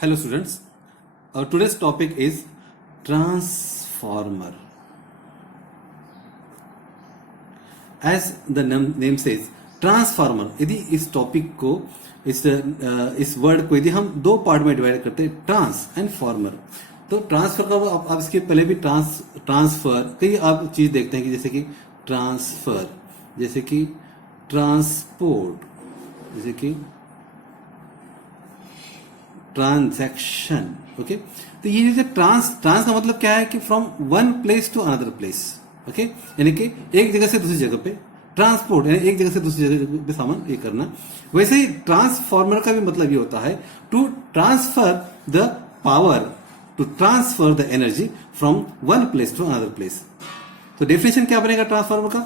Hello students, our today's topic is transformer. As the name says, transformer. यदि इस topic को इस word को यदि हम दो पार्ट में डिवाइड करते हैं, ट्रांस एंड फॉर्मर, तो ट्रांसफर का आप इसके पहले भी ट्रांसफर कई आप चीज देखते हैं कि जैसे कि ट्रांसफर, जैसे कि ट्रांसपोर्ट, जैसे कि ट्रांजैक्शन. ओके, तो ये जैसे ट्रांस का मतलब क्या है कि from one place to another place. Okay, यानी कि एक जगह से दूसरी जगह पे ट्रांसपोर्ट, यानी एक जगह से दूसरी जगह पे सामान ये करना. वैसे ही ट्रांसफॉर्मर का भी मतलब ये होता है to transfer the power, to transfer the energy from one place to another place. तो डेफिनेशन क्या बनेगा ट्रांसफॉर्मर का?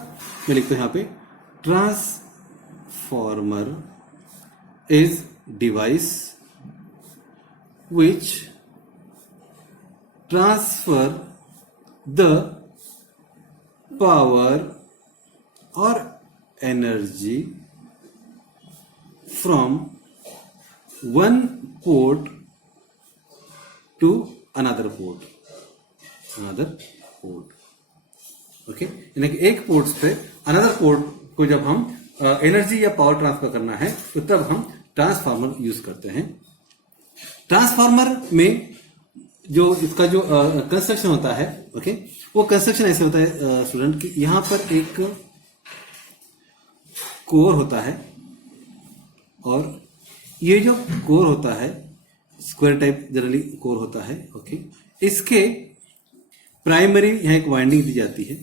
मैं लिखता हूं यहां पे, transformer is device which transfer the power or energy from one port to another port. Okay, यानी कि एक पोर्ट पे अनदर पोर्ट को जब हम एनर्जी या पावर ट्रांसफर करना है तो तब हम ट्रांसफार्मर यूज करते हैं. ट्रांसफार्मर में जो इसका जो कंस्ट्रक्शन होता है, ओके, वो कंस्ट्रक्शन ऐसे होता है स्टूडेंट कि यहां पर एक कोर होता है और ये जो कोर होता है स्क्वायर टाइप जनरली कोर होता है. ओके, इसके प्राइमरी यहां एक वाइंडिंग दी जाती है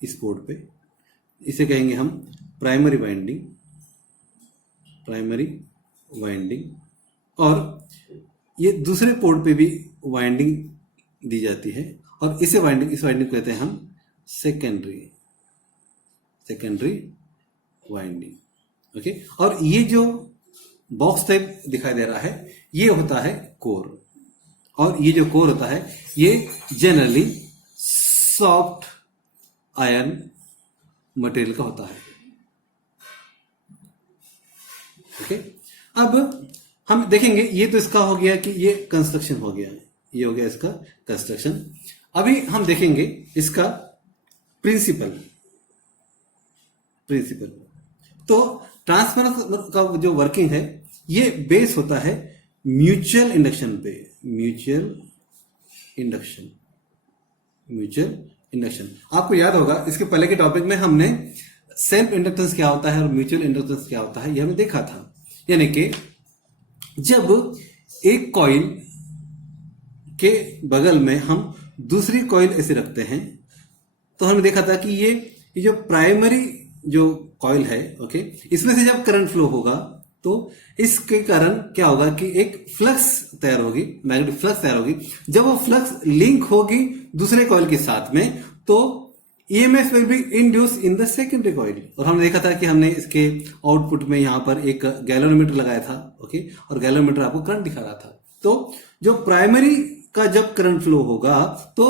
इस पोर्ट पे, इसे कहेंगे हम प्राइमरी वाइंडिंग. और ये दूसरे पोर्ट पे भी वाइंडिंग दी जाती है और इस वाइंडिंग को कहते हैं हम सेकेंडरी वाइंडिंग. ओके, और ये जो बॉक्स टाइप दिखाई दे रहा है ये होता है कोर, और ये जो कोर होता है ये जनरली सॉफ्ट आयरन मटेरियल का होता है. ओके, अब हम देखेंगे, ये तो इसका हो गया कि ये कंस्ट्रक्शन हो गया, ये हो गया इसका कंस्ट्रक्शन. अभी हम देखेंगे इसका प्रिंसिपल. तो ट्रांसफार्मर का जो वर्किंग है ये बेस होता है म्यूचुअल इंडक्शन पे. म्यूचुअल इंडक्शन आपको याद होगा, इसके पहले के टॉपिक में हमने सेल्फ इंडक्टेंस क्या होता है और म्यूचुअल इंडक्टेंस क्या होता है ये हमने देखा था. यानी कि जब एक कॉइल के बगल में हम दूसरी कॉइल ऐसे रखते हैं तो हमने देखा था कि ये जो प्राइमरी जो कॉइल है, ओके, इसमें से जब करंट फ्लो होगा तो इसके कारण क्या होगा कि एक फ्लक्स तैयार होगी, मैग्नेटिक फ्लक्स तैयार होगी. जब वो फ्लक्स लिंक होगी दूसरे कॉइल के साथ में तो EMF will be induced in the secondary coil. और हमने देखा था कि हमने इसके आउटपुट में यहां पर एक गैलोमीटर लगाया था. ओके, और गैलोमीटर आपको करंट दिखा रहा था. तो जो प्राइमरी का जब करंट फ्लो होगा तो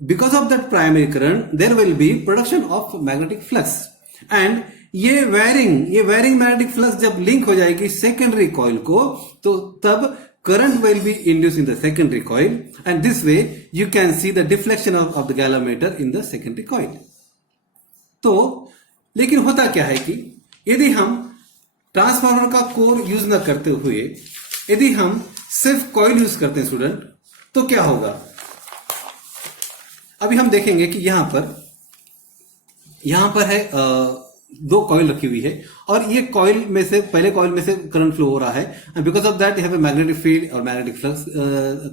because of that primary current there will be production of magnetic flux, and ये वेरिंग मैग्नेटिक फ्लक्स जब लिंक हो जाएगी सेकेंडरी कॉइल को तो तब current will be induced in the secondary coil, and this way you can see the deflection of the galvanometer in the secondary coil. तो लेकिन होता क्या है कि यदि हम ट्रांसफार्मर का कोर यूज न करते हुए यदि हम सिर्फ कॉइल यूज करते हैं स्टूडेंट, तो क्या होगा? अभी हम देखेंगे कि यहां पर है दो कॉइल रखी हुई है और ये कॉइल में से पहले कॉइल में से करंट फ्लो हो रहा है. बिकॉज ऑफ दैट यहां पे मैग्नेटिक फील्ड और मैग्नेटिक फ्लक्स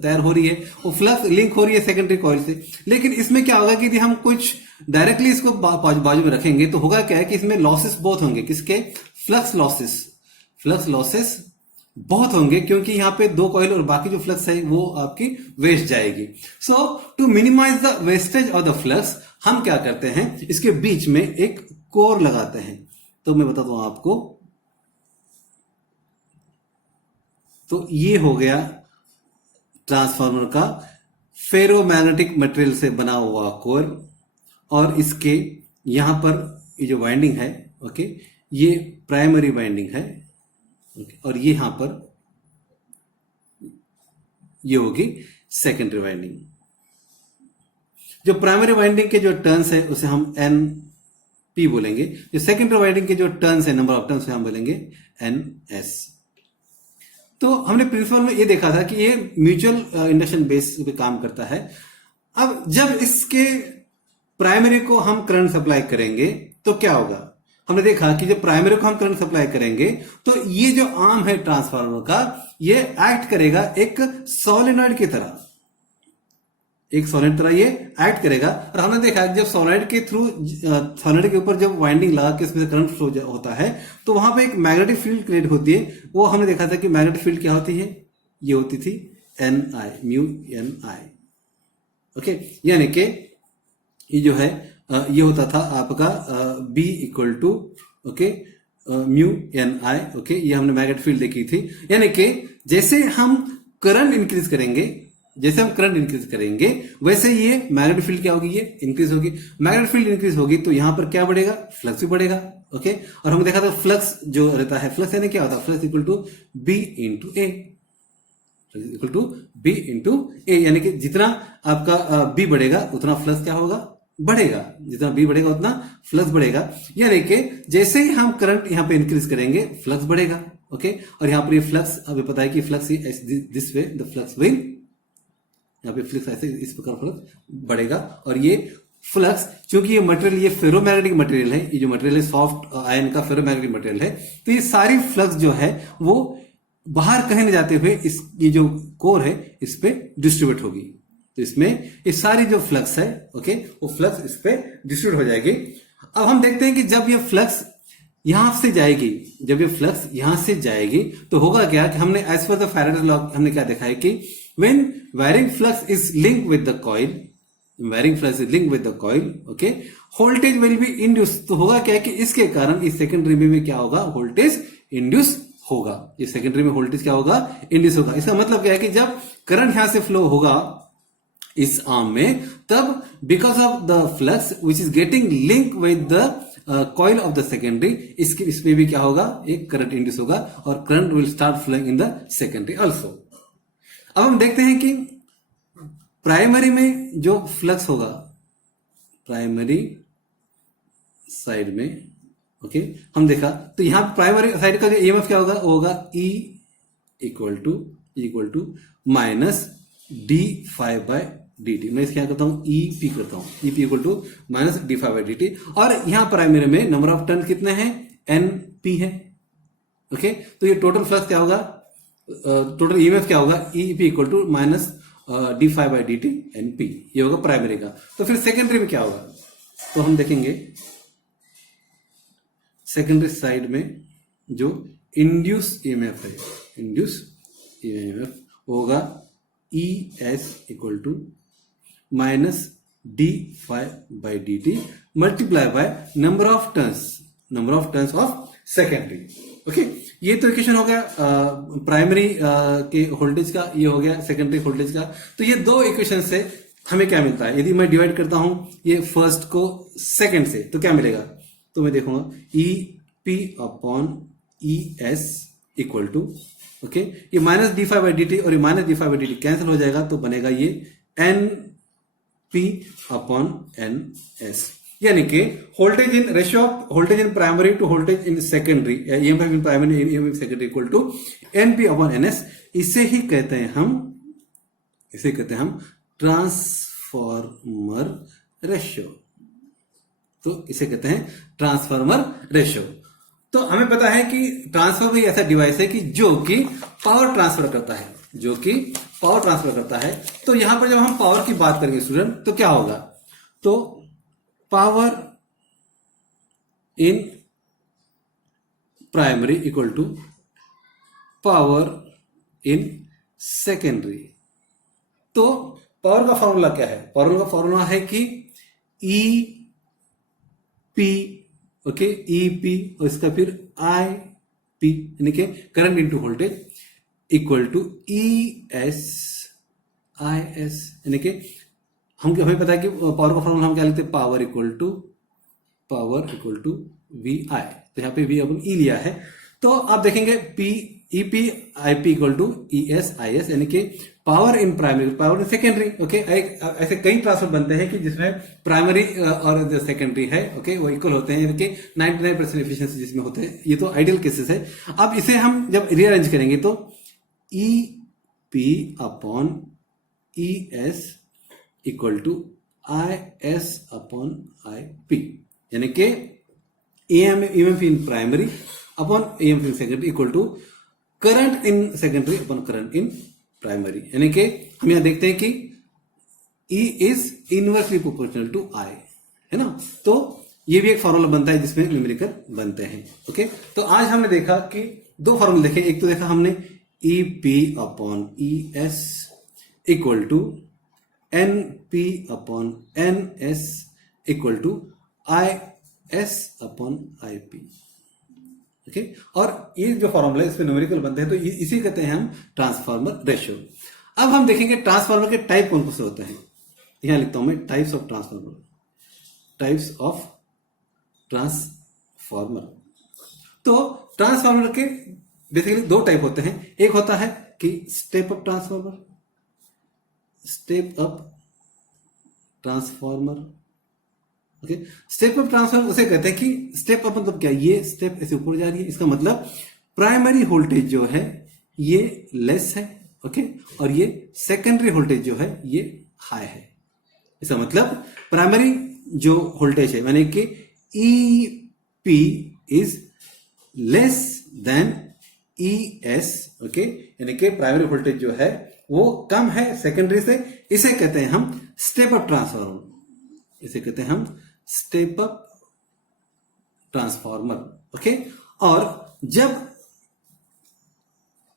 तैयार हो रही है, वो फ्लक्स लिंक हो रही है सेकेंडरी कॉइल से. लेकिन इसमें क्या होगा कि यदि हम कुछ डायरेक्टली इसको बाजू में रखेंगे तो होगा क्या है कि इसमें लॉसेस बहुत होंगे. किसके? फ्लक्स लॉसेस बहुत होंगे, क्योंकि यहां पे दो कॉइल और बाकी जो फ्लक्स है वो आपकी वेस्ट जाएगी. So to minimise the wastage of the flux हम क्या करते हैं, इसके बीच में एक कोर लगाते हैं. तो मैं बताता हूं आपको, तो ये हो गया ट्रांसफार्मर का फेरोमैग्नेटिक मटेरियल से बना हुआ कोर, और इसके यहां पर ये जो वाइंडिंग है, ओके, ये प्राइमरी वाइंडिंग है. और ये यहां पर ये होगी सेकेंडरी वाइंडिंग। जो प्राइमरी वाइंडिंग के जो टर्न्स है उसे हम एन पी बोलेंगे, जो सेकेंडरी वाइंडिंग के जो टर्न्स है, नंबर ऑफ टर्न्स, हम बोलेंगे एन एस। तो हमने प्रिंसिपल में ये देखा था कि ये म्यूचुअल इंडक्शन बेस पे काम करता है। अब जब इसके प्राइमरी को हम करंट सप्लाई करेंगे तो क्या होगा, हमने देखा कि जब प्राइमरी को हम करंट सप्लाई करेंगे तो ये जो आर्म है ट्रांसफार्मर का, ये एक्ट करेगा एक सोलेनॉइड की तरह, एक सोलेनॉइड तरह ये एक्ट करेगा। और हमने देखा कि जब सोलेनॉइड के थ्रू, सोलेनॉइड के ऊपर जब वाइंडिंग लगा के इसमें करंट फ्लो होता है तो वहां पे एक मैग्नेटिक फील्ड क्रिएट होती है। वो हमने देखा था कि मैग्नेटिक फील्ड क्या होती है, ये होती थी N I, mu N I. Okay, यानी कि ये जो है ये होता था आपका B equal to okay mu N I. Okay, ये हमने मैग्नेटिक फील्ड देखी थी। यानी कि जैसे हम करंट इंक्रीज करेंगे, जैसे हम करंट इंक्रीज करेंगे वैसे ये मैग्नेटिक फील्ड क्या होगी, ये इंक्रीज होगी। मैग्नेटिक फील्ड इंक्रीज होगी तो यहां पर क्या बढ़ेगा, फ्लक्स भी बढ़ेगा। ओके, और हमने देखा था फ्लक्स जो रहता है, फ्लक्स यानी क्या होता है, flux equal to B into A, equal to B into A. यानी कि जितना आपका बी बढ़ेगा उतना फ्लक्स क्या होगा, बढ़ेगा। जितना बी बढ़ेगा उतना फ्लक्स बढ़ेगा। यानी कि जैसे ही हम करंट यहां पे इंक्रीज करेंगे फ्लक्स बढ़ेगा। ओके, और यहां पर ये फ्लक्स हमें पता है कि flux this way the flux will, यहाँ पे फ्लक्स ऐसे इस प्रकार फ्लक्स बढ़ेगा। और ये फ्लक्स, चूंकि ये मटेरियल ये फेरोमैग्नेटिक मटेरियल है, ये जो मटेरियल है सॉफ्ट आयन का फेरोमैग्नेटिक मटेरियल है, तो ये सारी फ्लक्स जो है वो बाहर कहीं न जाते हुए इस ये जो कोर है इस पे डिस्ट्रीब्यूट होगी। तो इसमें ये सारी जो फ्लक्स है ओके, वो फ्लक्स इस पे डिस्ट्रीब्यूट हो जाएगी। अब हम देखते हैं कि जब ये फ्लक्स यहां से जाएगी, जब ये फ्लक्स यहां से जाएगी तो होगा क्या कि हमने as per the Faraday law हमने क्या देखा है कि when varying flux is linked with the coil, varying flux is linked with the coil, okay, voltage will be induced। तो होगा क्या है कि इसके कारण इस सेकेंडरी में क्या होगा, वोल्टेज इंड्यूस होगा। इस सेकेंडरी में वोल्टेज क्या होगा, इंड्यूस होगा। इसका मतलब क्या है कि जब करंट यहां से फ्लो होगा इस आर्म में, तब because of the flux which is getting link with the coil of the secondary, इसमें भी क्या होगा, एक करंट इंड्यूस होगा और current will start flowing in the secondary also. अब हम देखते हैं कि प्राइमरी में जो फ्लक्स होगा, प्राइमरी साइड में ओके हम देखा तो यहां प्राइमरी साइड का जो ईएमएफ क्या होगा, वो होगा E equal to minus D phi by d t. मैं इसके क्या करता हूं, ई पी करता हूं, E P equal to minus D phi by d T. और यहां प्राइमरी में नंबर ऑफ टर्न कितने हैं, एन पी है। ओके, तो ये टोटल फ्लक्स क्या होगा, टोटल ईएमएफ क्या होगा, E P equal to minus D five by D t N P, ये होगा प्राइमरी का। तो फिर सेकेंडरी में क्या होगा, तो हम देखेंगे सेकेंडरी साइड में जो इंड्यूस ईएमएफ है, इंड्यूस ईएमएफ होगा E S equal to minus D five by D t multiply by number of turns of secondary. Okay, ये तो इक्वेशन हो गया प्राइमरी के वोल्टेज का, ये हो गया सेकेंडरी वोल्टेज का। तो ये दो इक्वेशन से हमें क्या मिलता है, यदि मैं डिवाइड करता हूं ये फर्स्ट को सेकंड से तो क्या मिलेगा, तो मैं देखूंगा E P upon E S equal to okay, ये minus D five by D T और ये minus D five by D T cancel हो जाएगा तो बनेगा ये N P upon N S. यानी कि voltage in ratio of voltage in primary to voltage in secondary, EMF in primary EMF secondary equal to NP upon NS. इसे ही कहते हैं हम ट्रांसफॉर्मर रेशियो। तो इसे कहते हैं ट्रांसफॉर्मर रेशियो। तो हमें पता है कि ट्रांसफॉर्मर एक ऐसा डिवाइस है कि जो कि पावर ट्रांसफर करता है, तो यहां पर जब हम पावर की बात करेंगे स्टूडेंट तो क्या होगा, तो power in primary equal to power in secondary. तो पावर का फॉर्मूला क्या है, पावर का फॉर्मूला है कि E P okay, E P और इसका फिर आई पी यानी कि current into voltage equal to E S I S. यानी कि हमें पता है कि पावर का फॉर्मूला हम क्या लिखते हैं, पावर इक्वल टू वी आई। तो यहां पे वी अपन ई लिया है। तो आप देखेंगे P EP IP equal to ES IS, यानी कि power in primary power in secondary. Okay, ऐसे कई ट्रांसफर बनते हैं कि जिसमें प्राइमरी और जो सेकेंडरी है ओके वो इक्वल होते हैं, यानी कि 99% एफिशिएंसी जिसमें होते हैं। ये तो आइडियल केसेस है। अब इसे हम जब रीअरेंज करेंगे तो E P upon E S equal to I S upon I P, यानी कि EMF in primary upon EMF in secondary equal to current in secondary upon current in primary. यानी कि हम यहां देखते हैं कि E is inversely proportional to I, है ना। तो ये भी एक फॉर्मूला बनता है जिसमें न्यूमेरिकल बनते हैं। ओके, तो आज हमने देखा कि दो फॉर्मूले देखे। एक तो देखा हमने EP upon ES equal to NP upon NS equal to IS upon IP। Okay, और ये जो फॉर्मूला है इसमें न्यूमेरिकल बनते हैं, तो इसी कहते हैं हम ट्रांसफार्मर रेशियो। अब हम देखेंगे ट्रांसफार्मर के टाइप कौन कौन से होते हैं। यहां लिखता हूं मैं types of transformer, types of transformer. तो ट्रांसफार्मर के बेसिकली दो टाइप होते हैं। एक होता है कि step up transformer, step up transformer. Okay, step up transformer उसे कहते हैं कि स्टेप अप मतलब क्या, ये स्टेप ऐसे ऊपर जा रही है, इसका मतलब प्राइमरी वोल्टेज जो है ये लेस है। ओके, और ये सेकेंडरी वोल्टेज जो है ये हाई है। इसका मतलब प्राइमरी जो वोल्टेज है यानी कि E P is less than E S. Okay, यानी कि प्राइमरी वोल्टेज जो है वो कम है सेकेंडरी से। इसे कहते हैं हम स्टेप अप ट्रांसफार्मर, इसे कहते हैं हम स्टेप अप ट्रांसफार्मर। ओके, और जब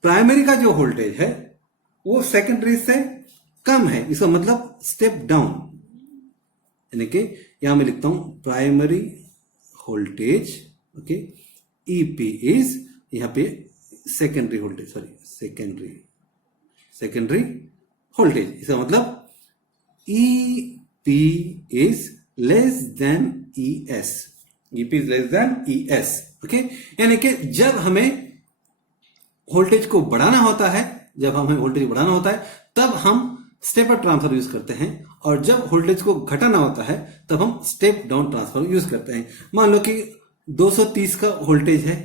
प्राइमरी का जो वोल्टेज है वो सेकेंडरी से कम है, इसका मतलब स्टेप डाउन, यानी कि यहां मैं लिखता हूं primary voltage. Okay, EP is यहां पे secondary voltage, sorry secondary voltage, इसका मतलब EP is less than ES, EP is less than ES। Okay, यानी कि जब हमें वोल्टेज को बढ़ाना होता है, तब हम स्टेप अप ट्रांसफर यूज करते हैं, और जब वोल्टेज को घटाना होता है तब हम स्टेप डाउन ट्रांसफर यूज करते हैं। मान लो कि 230 का वोल्टेज है,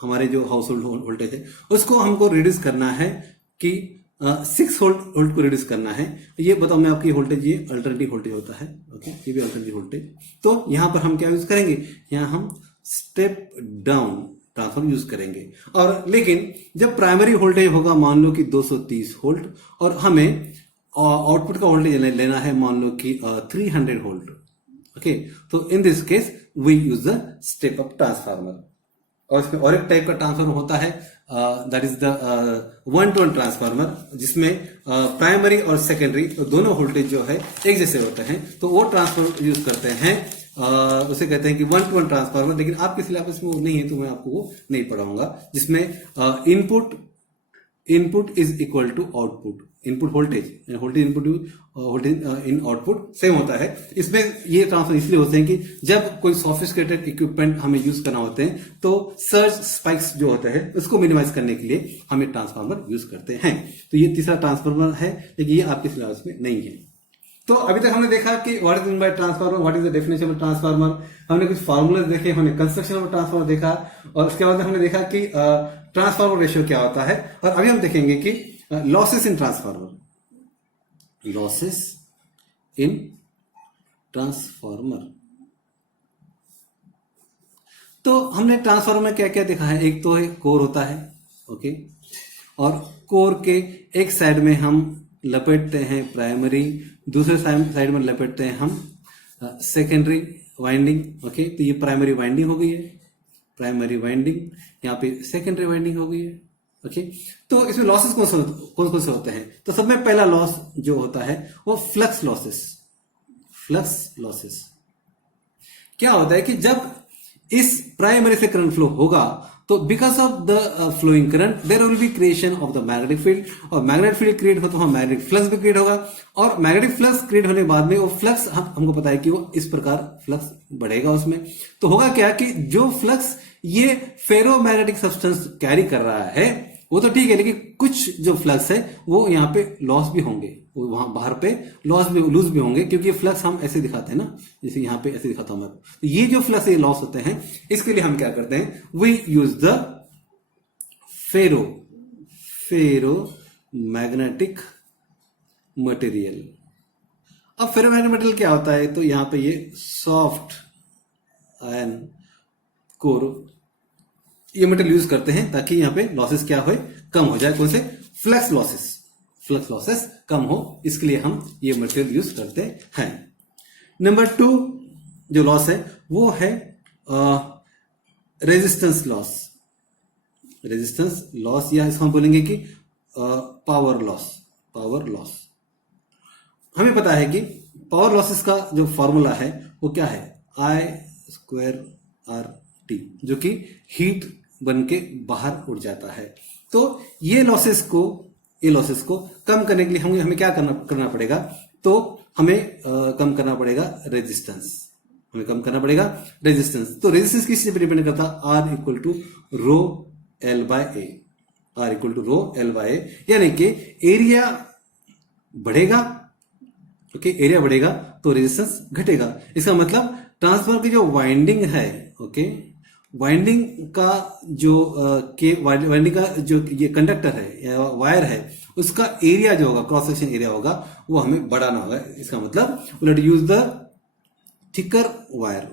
हमारे जो हाउस होल्ड वोल्टेज है उसको हमको रिड्यूस करना है कि 6 वोल्ट को रिड्यूस करना है। ये बताओ मैं आपकी वोल्टेज, ये अल्टरनेटिव वोल्टेज होता है। ओके, ये भी अल्टरनेटिव वोल्टेज। तो यहां पर हम क्या यूज करेंगे, यहां हम स्टेप डाउन ट्रांसफर यूज करेंगे। और लेकिन जब प्राइमरी वोल्टेज होगा मान लो कि 230 वोल्ट और हमें आउटपुट का वोल्टेज लेना है मान लो कि 300 वोल्ट। ओके, तो in this case we use the step up transformer. और इसमें और एक टाइप का ट्रांसफार्मर होता है, that is the 1-to-1 transformer, जिसमें प्राइमरी और सेकेंडरी दोनों वोल्टेज जो है एक जैसे होते हैं। तो वो ट्रांसफार्मर यूज करते हैं, उसे कहते हैं कि 1-to-1 ट्रांसफार्मर। लेकिन आपके सिलेबस में वो नहीं है तो मैं आपको वो नहीं पढ़ाऊंगा, जिसमें input is equal to output, input voltage input voltage in output same होता है। इसमें ये ट्रांसफर इसलिए होते हैं कि जब कोई सोफिस्टिकेटेड इक्विपमेंट हमें यूज करना होते हैं तो सर्ज स्पाइक्स जो होते हैं उसको मिनिमाइज करने के लिए हम ट्रांसफार्मर यूज करते हैं। तो ये तीसरा ट्रांसफार्मर है, लेकिन ये आपके सिलेबस में नहीं है। तो अभी तक हमने देखा कि what is mean by transformer, what is the definition of transformer. हमने कुछ फॉर्मूले देखे, हमने कंस्ट्रक्शन ऑफ ट्रांसफार्मर देखा, और उसके बाद हमने देखा कि ट्रांसफार्मर रेशियो क्या होता है। और अभी हम देखेंगे कि losses in transformer, losses in transformer. तो हमने ट्रांसफार्मर में क्या क्या देखा है, एक तो है कोर होता है। ओके, और कोर के एक साइड में हम लपेटते हैं प्राइमरी, दूसरे साइड में लपेटते हैं हम सेकेंडरी वाइंडिंग। ओके, तो ये प्राइमरी वाइंडिंग हो गई है, प्राइमरी वाइंडिंग, यहाँ पे सेकेंडरी वाइंडिंग हो गई है। ओके, तो इसमें लॉसेस कौन से होते हैं। तो सब में पहला लॉस जो होता है वो फ्लक्स लॉसेस। फ्लक्स लॉसेस क्या होता है कि जब इस प्राइमरी से करंट फ्लो होगा तो because of the flowing current there will be creation of the magnetic field, और मैग्नेटिक फील्ड क्रिएट हो तो हम मैग्नेटिक फ्लक्स भी क्रिएट होगा, और मैग्नेटिक फ्लक्स क्रिएट होने के बाद में वो फ्लक्स हमको पता है कि वो इस प्रकार फ्लक्स बढ़ेगा उसमें। तो होगा क्या कि जो फ्लक्स ये फेरो मैग्नेटिक सब्सटेंस कैरी कर रहा है वो तो ठीक है, लेकिन कुछ जो फ्लक्स है वो यहाँ पे लॉस भी होंगे, वो वहां बाहर पे लूज भी होंगे, क्योंकि ये फ्लक्स हम ऐसे दिखाते हैं ना, जैसे यहाँ पे ऐसे दिखाता हूं मैं। तो ये जो फ्लक्स ये लॉस होते हैं, इसके लिए हम क्या करते हैं, we use the ferro magnetic material. अब फेरोमैग्नेटिक मटेरियल क्या होता है, तो यहां पे ये सॉफ्ट आयन कोर ये मटेरियल यूज करते हैं ताकि यहां पे लॉसेस क्या हो, कम हो जाए। कौन से? फ्लक्स लॉसेस कम हो, इसके लिए हम ये मटेरियल यूज करते हैं। नंबर 2 जो लॉस है वो है रेजिस्टेंस लॉस, या इसको हम बोलेंगे कि पावर लॉस। हमें पता है कि पावर लॉसेस का जो फॉर्मूला है वो क्या है, I²RT, जो कि हीट बन के बाहर उड़ जाता है। तो ये लॉसेस को कम करने के लिए हमें क्या करना पड़ेगा, तो हमें कम करना पड़ेगा रेजिस्टेंस। तो रेजिस्टेंस किस चीज पर डिपेंड करता है, R=ρL/A, यानी कि एरिया बढ़ेगा, एरिया बढ़ेगा तो रेजिस्टेंस घटेगा। इसका मतलब ट्रांसफार्मर की जो वाइंडिंग है, वाइंडिंग का जो ये कंडक्टर है या वायर है, उसका एरिया जो होगा, क्रॉस सेक्शन एरिया होगा, वो हमें बढ़ाना होगा। इसका मतलब let use the thicker wire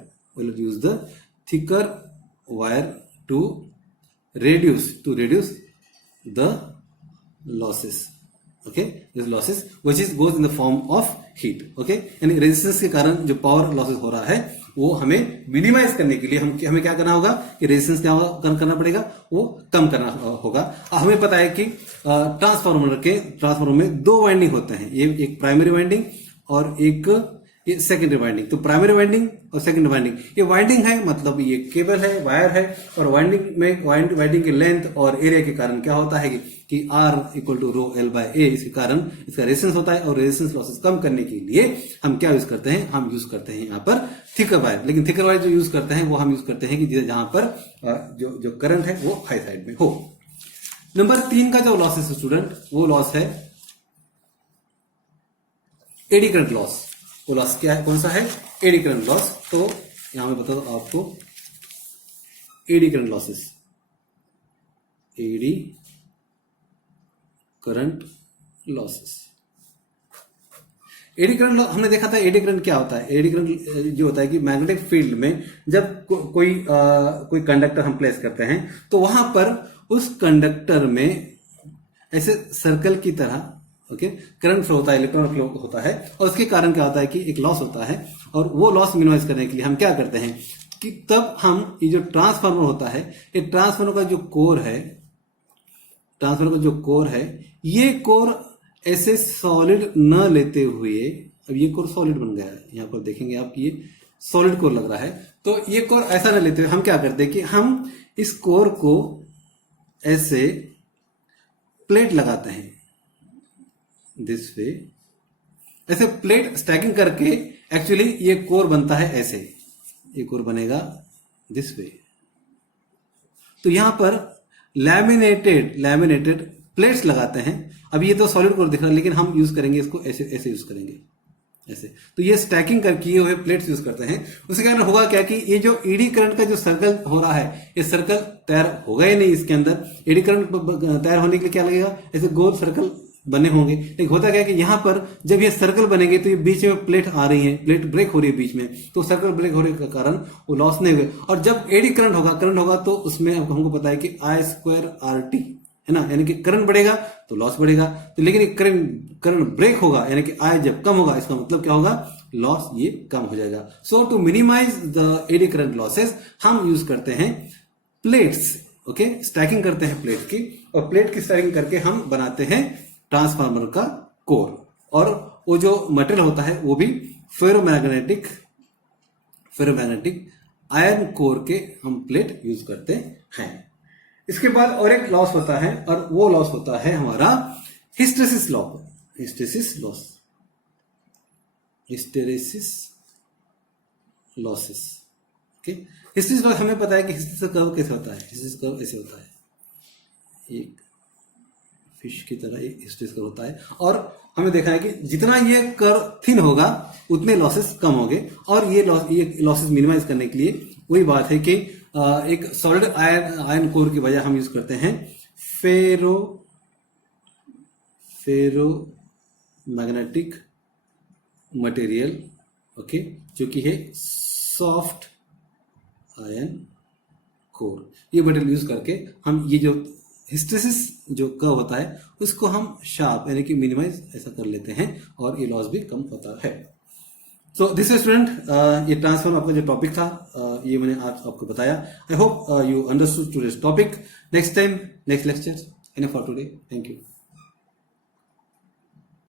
to reduce the losses, this losses which goes in the form of heat, यानी रेजिस्टेंस के कारण जो पावर लॉसेस हो रहा है वो हमें मिनिमाइज करने के लिए हमें क्या करना होगा कि रेजिस्टेंस क्या करना पड़ेगा, वो कम करना होगा। हमें पता है कि ट्रांसफार्मर में 2 वाइंडिंग होते हैं, ये एक प्राइमरी वाइंडिंग और एक ये सेकेंडरी वाइंडिंग। तो प्राइमरी वाइंडिंग और सेकेंडरी वाइंडिंग, ये वाइंडिंग है मतलब ये केबल है, वायर है, और वाइंडिंग की लेंथ और एरिया के कारण क्या होता है कि R=ρL/A, इसके कारण इसका रेजिस्टेंस होता है। और रेजिस्टेंस लॉसेस कम करने के लिए हम क्या यूज करते हैं, हम यूज करते हैं यहाँ पर थिकर वायर। लेकिन थिकर वायर जो यूज करते हैं वो हम यूज करते हैं कि जहां पर जो करंट है वो हाई साइड में हो। नंबर 3 का जो लॉस है स्टूडेंट, वो लॉस है एडी करंट लॉस। वो लॉस क्या है, कौन सा है, एडी करंट लॉस। तो यहां मैं बता दूं आपको AD current losses, AD current losses. Eddy current हमने देखा था, एडी करंट क्या होता है, एडी करंट जो होता है कि मैग्नेटिक फील्ड में जब कोई कंडक्टर हम प्लेस करते हैं तो वहां पर उस कंडक्टर में ऐसे सर्कल की तरह करंट फ्लो होता है, इलेक्ट्रॉन फ्लो होता है, और उसके कारण क्या होता है कि एक लॉस होता है। और वो लॉस मिनिमाइज करने के लिए हम क्या करते हैं कि तब हम ये जो ट्रांसफार्मर होता है, ये ट्रांसफार्मर का जो कोर है, ये कोर ऐसे सॉलिड न लेते हुए, अब ये कोर सॉलिड बन गया है, यहां पर देखेंगे आप ये सॉलिड कोर लग रहा है। तो ये कोर ऐसा न लेते हुए हम क्या करते हैं कि हम इस कोर को ऐसे प्लेट लगाते हैं, दिस वे, ऐसे प्लेट स्टैकिंग करके एक्चुअली ये कोर बनता है ऐसे, ये कोर बनेगा दिस वे। तो यहां पर लैमिनेटेड प्लेट्स लगाते हैं। अब ये तो सॉलिड कोर दिख रहा है, लेकिन हम यूज करेंगे इसको ऐसे यूज करेंगे ऐसे। तो ये स्टैकिंग कर किए हुए प्लेट्स यूज करते हैं। उसके कारण होगा क्या कि ये जो एडी करंट का जो सर्कल हो रहा है, ये सर्कल तैयार होगा ही नहीं इसके अंदर। एडी करंट तैयार होने के लिए क्या लगेगा, ऐसे गोल सर्कल बने होंगे। लेकिन होता क्या है कि यहां पर जब ये सर्कल बनेंगे तो ये बीच में प्लेट आ रही है, प्लेट ब्रेक हो रही है बीच में, तो सर्कल ब्रेक होने के कारण वो लॉस नहीं हुए। और जब एडी करंट होगा तो उसमें हमको पता है कि I²RT है ना, यानी कि करंट बढ़ेगा तो लॉस बढ़ेगा। तो लेकिन करंट ब्रेक होगा, यानी कि I जब कम होगा, इसका मतलब क्या होगा, लॉस ये कम हो जाएगा। So to minimise the eddy current losses हम यूज करते हैं प्लेट्स, स्टैकिंग करते हैं प्लेट की, और प्लेट की स्टैकिंग करके हम बनाते हैं ट्रांसफार्मर का कोर। और वो जो मटेरियल होता है वो भी फेरोमैग्नेटिक आयरन कोर के हम प्लेट यूज करते हैं। इसके बाद और एक लॉस होता है, और वो लॉस होता है हमारा हिस्टेरेसिस लॉसेस। हिस्टेरेसिस लॉस हमें पता है कि हिस्टेरेसिस कर्व कैसे होता है, हिस्टेरेसिस कर्व ऐसे होता है, एक फिश की तरह ये हिस्टेरिस कर्व होता है, और हमें देखा है कि जितना ये कर्व थिन होगा उतने लॉसेस कम होंगे। और ये लॉसेस मिनिमाइज करने के लिए वही बात है कि एक सॉलिड आयरन कोर की बजाय हम यूज करते हैं फेरो मैग्नेटिक मटेरियल, ओके, जो कि है सॉफ्ट आयरन कोर। ये मटेरियल यूज करके हम ये जो हिस्टेरिसिस जो कर्व होता है उसको हम शार्प यानी कि मिनिमाइज ऐसा कर लेते हैं और ये लॉस भी कम होता है। सो दिस स्टूडेंट, ये ट्रांसफॉर्म आपका जो टॉपिक था ये मैंने आज आपको बताया। I hope you understood today's topic. Next time next lecture, enough for today, thank you.